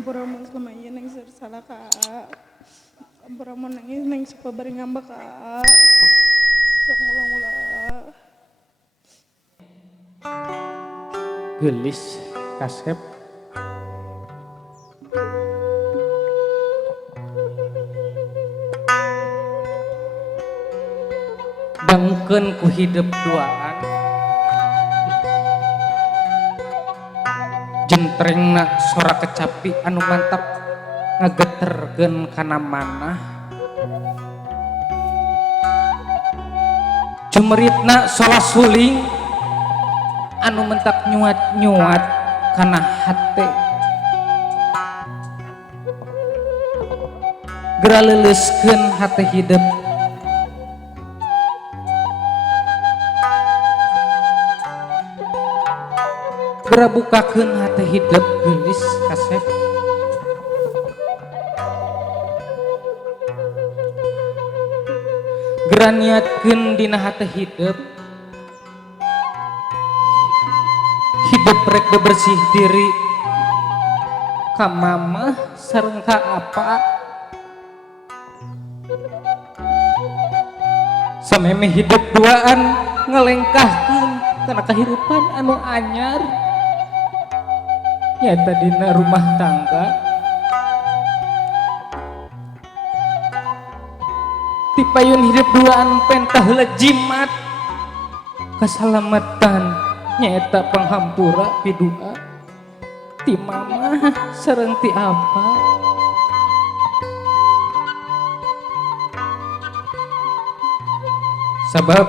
Ampura mun selama ieu neng salah Kak. Ampura mun nangis neng suka bari ngambek Kak. Sok ngulang-ulang. Gelis kasep bangkeun ku hidup duaan jentrengna sora kecapi anu mantap ngageterkeun kana manah jumeritna sola suling anu mentak nyuat-nyuat kana hate gera leuleuskeun hate hidup gera bukakeun hate hidup geulis kasep gera niatkeun dina hate hidup rek bebersih diri ka mamah sareng ka apa sameme hidup duaan ngelengkahkeun kana kahirupan anu anyar nyata dina rumah tangga ti payun hidup duaan pentah heula jimat kasalamatan nyata panghampura pidua ti mama sareng ti apa sabab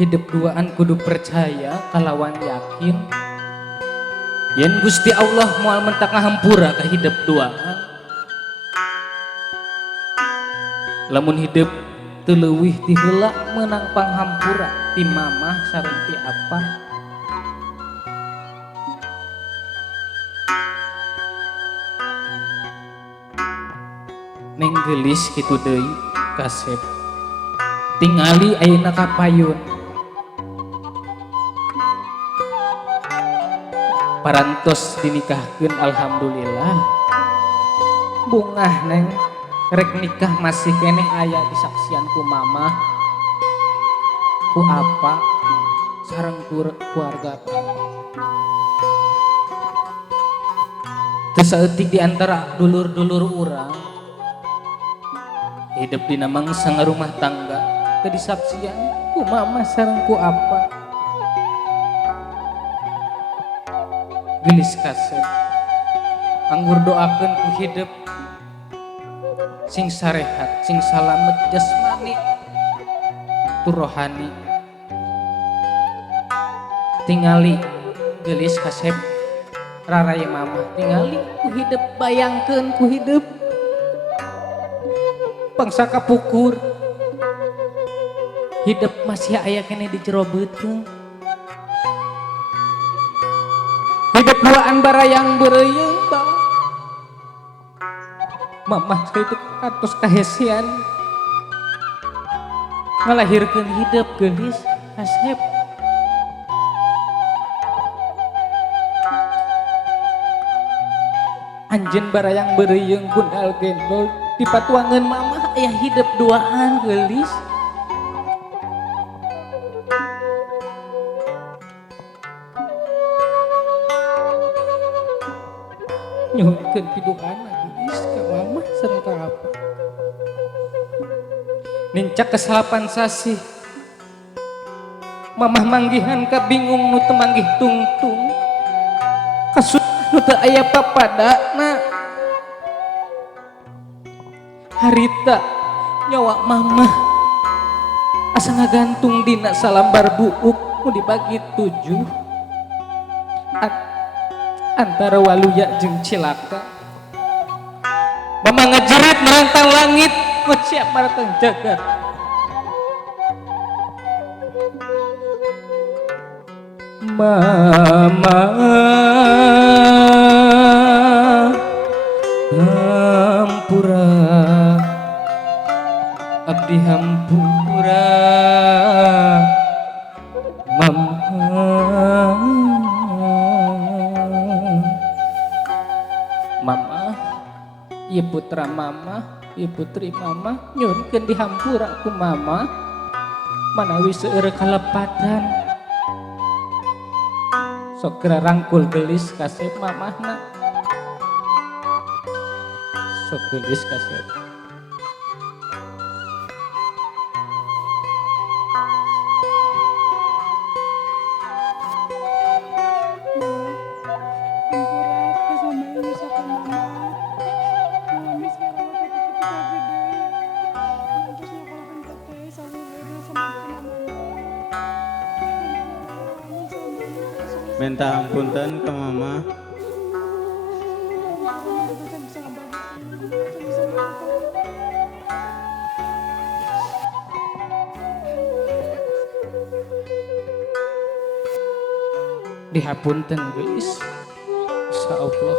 hidup duaan kudu percaya kalawan yakin yen Gusti Allah moal mentak ngahampura ka hidup duaan lamun hidup teu leuwih ti heula meunang panghampura ti mamah sareng ti apa neng geulis kitu deui kasep tingali ayeuna kapayun parantos dinikahkeun alhamdulillah bungah neng rek nikah masih keneh aya disaksian ku mama ku apa sareng keluarga teu saeutik di antara dulur-dulur urang hidup dina mangsa rumah tangga teu disaksian ku mama sareng ku apa geulis kasep anggur doakeun ku hidup sing sarehat sing salamet jasmani tu rohani tingali geulis kasep raraya mama tingali ku hidup bayangkeun ku hidup bangsa kapukur hidup masih aya keneh di jero beuteung hidup duaan barayang beureuyeung bang mamah itu atos kahesian ngalahirkeun hidup geulis kasep anjeun barayang beureuyeung gundal gendol dipatuangeun mamah aya hidup duaan geulis nyuhunkeun pidoana geulis ka mamah sareng ka apa nincak kesalapan sasih mamah manggihan ka bingung nu teu manggih tungtung kasut nu teu aya papadana harita nyawa mamah asa ngagantung dina salambar buuk nu dibagi 7 antara waluya jeung cilaka mama ngajerit merantang langit ku siap marantang jagat mama hampura abdi hampura mama ieu putra mama, ieu putri mama nyuhunkeun dihampura ku mama manawi seueur kalepatan sok geura rangkul gelis kasep mamahna sok gelis kasep. Minta ampunten ke mama. Dihapunten geus insyaallah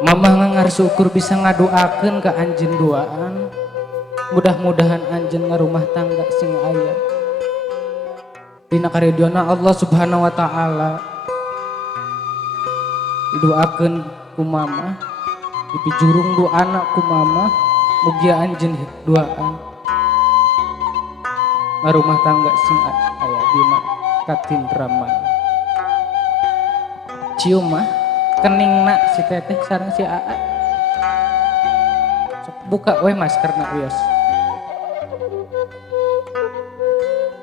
mama ngangar syukur bisa ngadoakeun ka anjeun duaan mudah-mudahan anjeun ngarumah tangga sing aya dina karidona Allah subhanahu wa ta'ala didoakeun ku mama dipijurung doana ku mama mugia anjeun duaan ngarumah tangga sing aya dina katintraman cium mah keningna si teteh sareng si aa sok buka we maskerna wios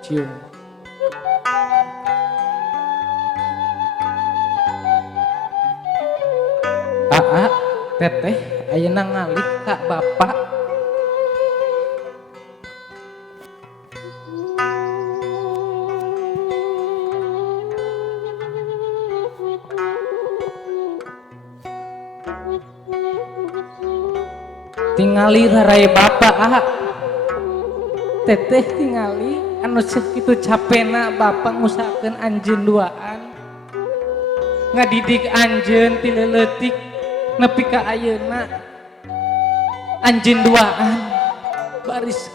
cium aa teteh ayeuna ngalih ka bapak tingali rarai bapak teteh tingali anu sakitu capena bapak ngusahakeun anjeun duaan ngadidik anjeun ti leuletik nepi ka ayeuna anjeun duaan baris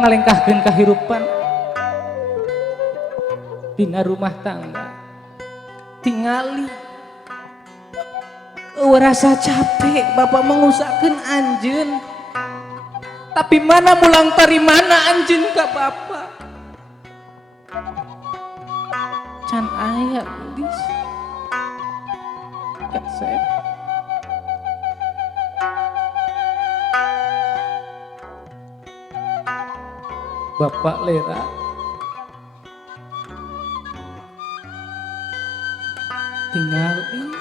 ngalengkahkeun kahirupan dina rumah tangga tingali rasa capek bapak mengusahakan anjeun tapi mana mulang tari mana anjeun ka bapak can aya gelis kasep bapak lera tingali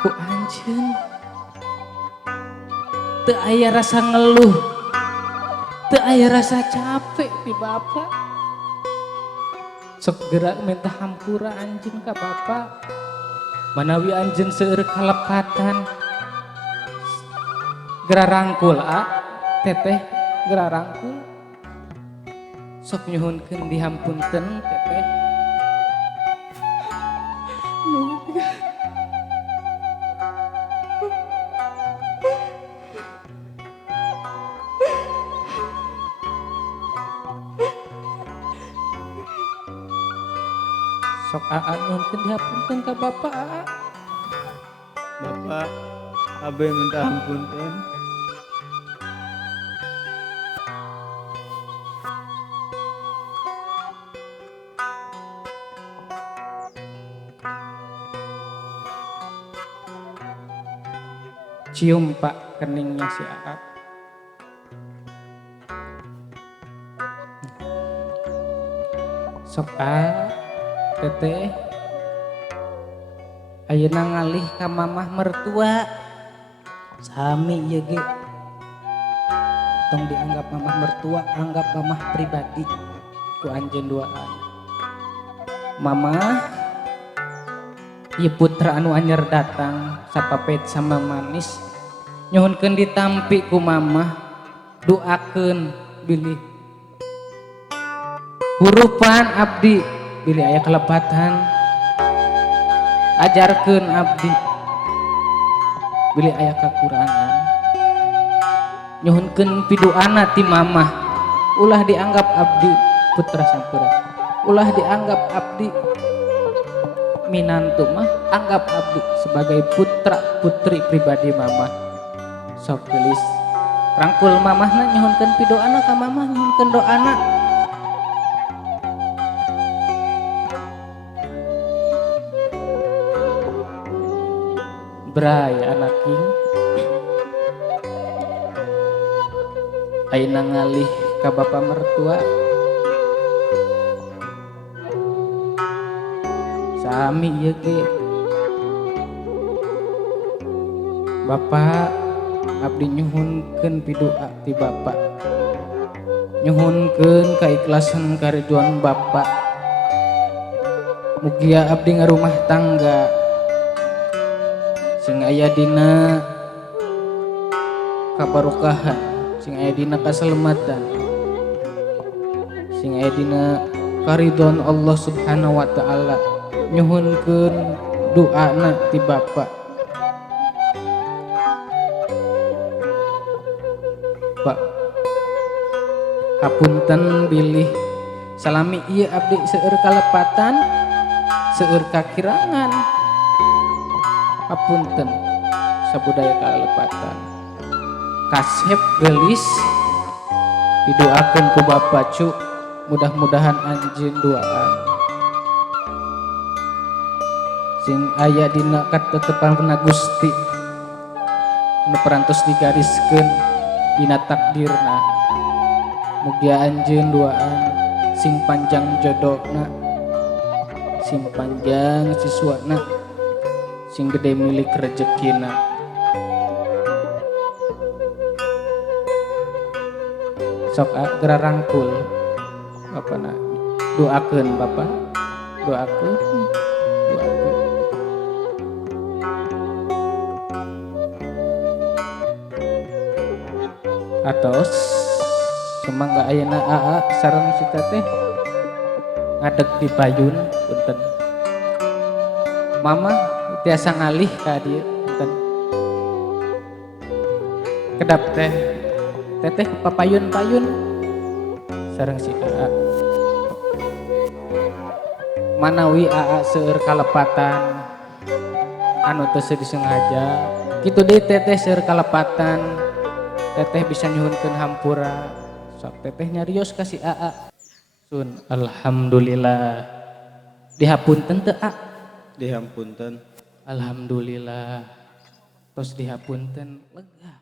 ku anjeun teu aya rasa ngeluh teu aya rasa capek di bapak sok geura minta hampura anjeun ka bapak manawi anjeun seueur kalepatan geura rangkul teteh geura rangkul sok nyuhunkeun dihampunten teteh sok aa nyuhunkeun dihapunten ka bapak Bapak, abe minta ampunten. cium pak keningnya si aa sok teteh ayeuna ngalih ka mamah mertua sami ieu ge tong dianggap mamah mertua anggap mamah pribadi ku anjeun duaan mamah ieu putra anu anyar datang sapapet sama manis nyuhunkeun ditampi ku mamah doakeun bilih hurupan abdi bilih aya kalepatan ajarkeun abdi bilih aya kakurangan nyuhunkeun pidoana ti mamah ulah dianggap abdi putra sampurna ulah dianggap abdi minantu mah anggap abdi sebagai putra putri pribadi mama. Sok gelis rangkul mamahna nyuhunkeun pidoana ka mamah, nyuhunkeun doana. Bray anak king ayeuna ngalih ka bapa mertua sami ieu ge Bapak abdi nyuhunkeun pidoa ti Bapak, nyuhunkeun kaikhlasan kariduan Bapak, mugia abdi ngarumah tangga sing aya dina kabarokahan, sing aya dina kaselamatan, sing aya dina karidon Allah Subhanahu wa taala. Nyuhunkeun doana ti Bapak. Pak hapunten bilih salami ieu abdi seueur kalepatan, seueur kakirangan. Hapunten sabudaya kalepatan. Kasep gelis didoakeun ku Bapak cu, mudah-mudahan anjeun doaan sing aya dina katetepan Gusti anu parantos digariskeun dina takdirna, mugia anjeun doaan sing panjang jodohna, sing panjang siswana, sing gede milik rezekina. Sok geura rangkul bapana, doakeun Bapak, doakeun, doakeun. Atos semangga ayeuna AA sareng si teteh ngadeg di payun punten. Mama tiasa ngalih ka dieu punten. Kedap teh teteh papayun-payun sareng si AA. Manawi AA seueur kalepatan anu teu disengaja, kitu deui teteh seueur kalepatan teteh bisa nyuhunkeun hampura. Sok teteh nyarios ka si AA. Sun alhamdulillah. Dihapunten teu A? Dihampunten. Alhamdulillah. Tos dihapunten lega.